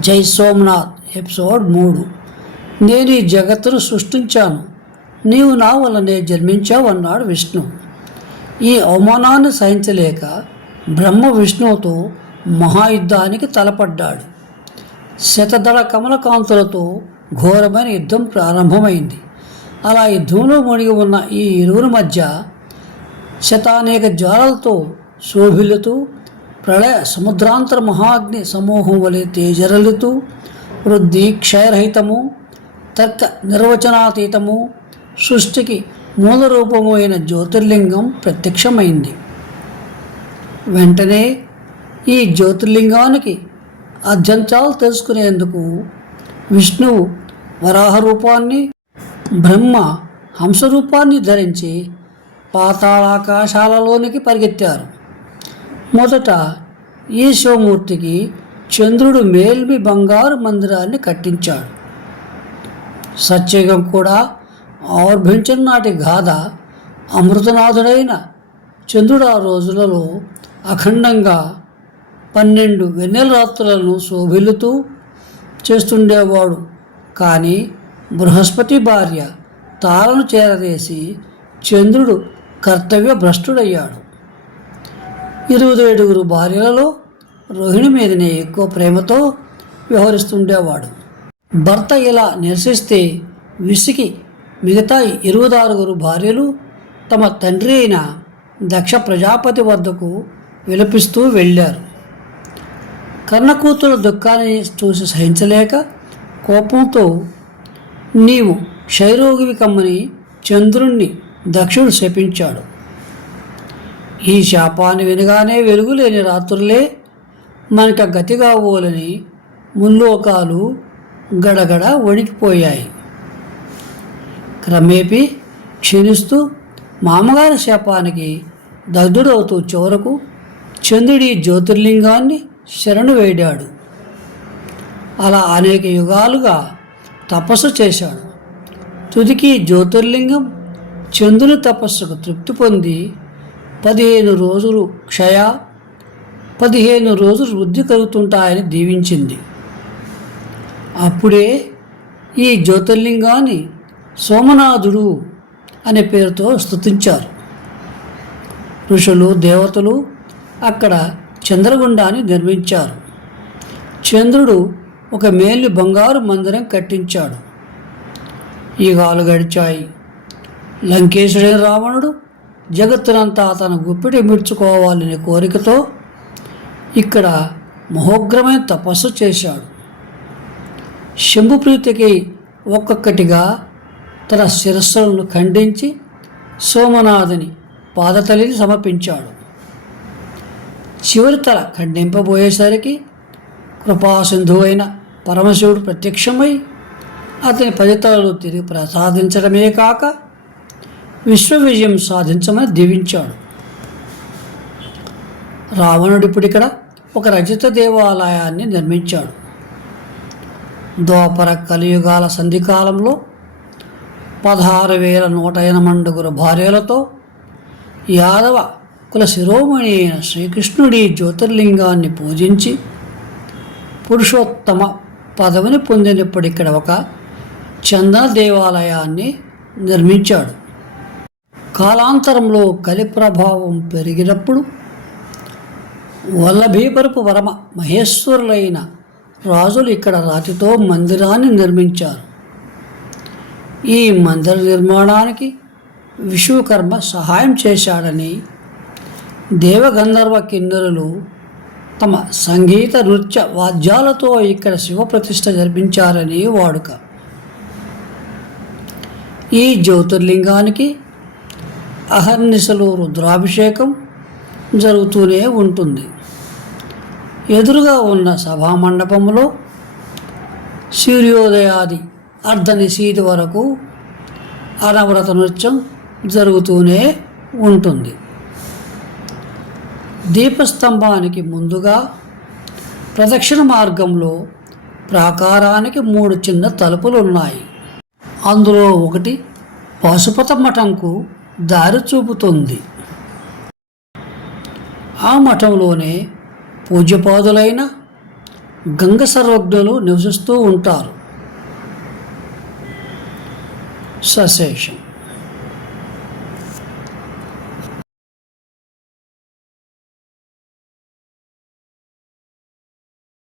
జై సోమనాథ్ ఎపిసోడ్ మూడు. నేను ఈ జగత్తును సృష్టించాను. నీవు నా వల్లనే జన్మించావు అన్నాడు విష్ణు. ఈ అవమానాన్ని సహించలేక బ్రహ్మ విష్ణువుతో మహాయుద్ధానికి తలపడ్డాడు. శతదళ కమలకాంతులతో ఘోరమైన యుద్ధం ప్రారంభమైంది. అలా యుద్ధంలో మునిగి ఉన్న ఈ ఇరువురి మధ్య శతానేక జ్వాలలతో శోభిల్లుతూ ప్రళయ సముద్రాంతర మహాగ్ని సమూహం వలె తేజరలుతూ వృద్ధి క్షయరహితము తర్క నిర్వచనాతీతము సృష్టికి మూల రూపము అయిన జ్యోతిర్లింగం ప్రత్యక్షమైంది వెంటనే ఈ జ్యోతిర్లింగానికి అధ్యంతాలు తెలుసుకునేందుకు విష్ణువు వరాహ రూపాన్ని బ్రహ్మ హంసరూపాన్ని ధరించి పాతాళాకాశాలలోనికి పరిగెత్తారు మొదట ఈ శివమూర్తికి చంద్రుడు మేల్మి బంగారు మందిరాన్ని కట్టించాడు. సత్యయుగం కూడా ఆవిర్భించిన నాటి గాథ అమృతనాథుడైన చంద్రుడు ఆ రోజులలో అఖండంగా పన్నెండు వెన్నెల రాత్రులను శోభిల్లుతూ చేస్తుండేవాడు. కానీ బృహస్పతి భార్య తారను చేరదేసి చంద్రుడు కర్తవ్య భ్రష్టుడయ్యాడు ఇరవై ఏడుగురు భార్యలలో రోహిణి మీదనే ఎక్కువ ప్రేమతో వ్యవహరిస్తుండేవాడు. భర్త ఇలా నిరసిస్తే విసికి మిగతా ఇరవై ఆరుగురు భార్యలు తమ తండ్రి అయిన దక్ష ప్రజాపతి వద్దకు విలపిస్తూ వెళ్ళారు. కర్ణకూతుల దుఃఖాన్ని చూసి సహించలేక కోపంతో నీవు క్షయరోగివి కమ్మని చంద్రుణ్ణి దక్షుడు శపించాడు. ఈ శాపాన్ని వినగానే వెలుగులేని రాత్రులే మనక గతి కాబోలని ముల్లోకాలు గడగడ వణికిపోయాయి. క్రమేపీ క్షీణిస్తూ మామగారి శాపానికి దగ్ధుడవుతూ చివరకు చంద్రుడి జ్యోతిర్లింగాన్ని శరణు వేడాడు. అలా అనేక యుగాలుగా తపస్సు చేశాడు. తుదికి జ్యోతిర్లింగం చంద్రుని తపస్సుకు తృప్తి పొంది పదిహేను రోజులు క్షయ పదిహేను రోజులు వృద్ధి కలుగుతుంటాయని దీవించింది. అప్పుడే ఈ జ్యోతిర్లింగాన్ని సోమనాథుడు అనే పేరుతో స్తుతించారు ఋషులు దేవతలు అక్కడ చంద్రగుండాన్ని నిర్మించారు. చంద్రుడు ఒక మేలు బంగారు మందిరం కట్టించాడు. ఈ గాలు గడిచాయి. లంకేశుడైన రావణుడు జగత్తునంతా తన గుప్పిటి మిడ్చుకోవాలనే కోరికతో ఇక్కడ మహోగ్రమైన తపస్సు చేశాడు. శంభుప్రీతికి ఒక్కొక్కటిగా తన శిరస్సులను ఖండించి సోమనాథుని పాదతలిని సమర్పించాడు. చివరి తల ఖండింపబోయేసరికి కృపాసింధు అయిన పరమశివుడు ప్రత్యక్షమై అతని పది తలలు తిరిగి ప్రసాదించడమే కాక విశ్వ విజయం సాధించమని దీవించాడు. రావణుడు ఇప్పుడిక్కడ ఒక రచిత దేవాలయాన్ని నిర్మించాడు. దోపర కలియుగాల సంధికాలంలో పదహారు వేల నూట ఎనమండుగురు భార్యలతో యాదవ కుల శిరోమణి అయిన శ్రీకృష్ణుడి జ్యోతిర్లింగాన్ని పూజించి పురుషోత్తమ పదవిని పొందినప్పుడు ఇక్కడ ఒక చందన దేవాలయాన్ని నిర్మించాడు. కాలాంతరంలో కలి ప్రభావం పెరిగినప్పుడు వల్లభీపరపు వరమ మహేశ్వరులైన రాజులు ఇక్కడ రాతితో మందిరాన్ని నిర్మించారు. ఈ మందిర నిర్మాణానికి విశ్వకర్మ సహాయం చేశాడని దేవగంధర్వ కిన్నరులు తమ సంగీత నృత్య వాద్యాలతో ఇక్కడ శివప్రతిష్ఠ జరిపించారని వాడుక. ఈ జ్యోతిర్లింగానికి అహర్నిశలు రుద్రాభిషేకం జరుగుతూనే ఉంటుంది. ఎదురుగా ఉన్న సభామండపంలో సూర్యోదయాది అర్ధనిశీతి వరకు అనవరత నృత్యం జరుగుతూనే ఉంటుంది. దీపస్తంభానికి ముందుగా ప్రదక్షిణ మార్గంలో ప్రాకారానికి మూడు చిన్న తలుపులు ఉన్నాయి అందులో ఒకటి పశుపత మఠంకు దారి చూపుతుంది ఆ మఠంలోనే పూజ్యపాదులైన గంగ సర్వజ్ఞులు నివసిస్తూ ఉంటారు. సశేషం.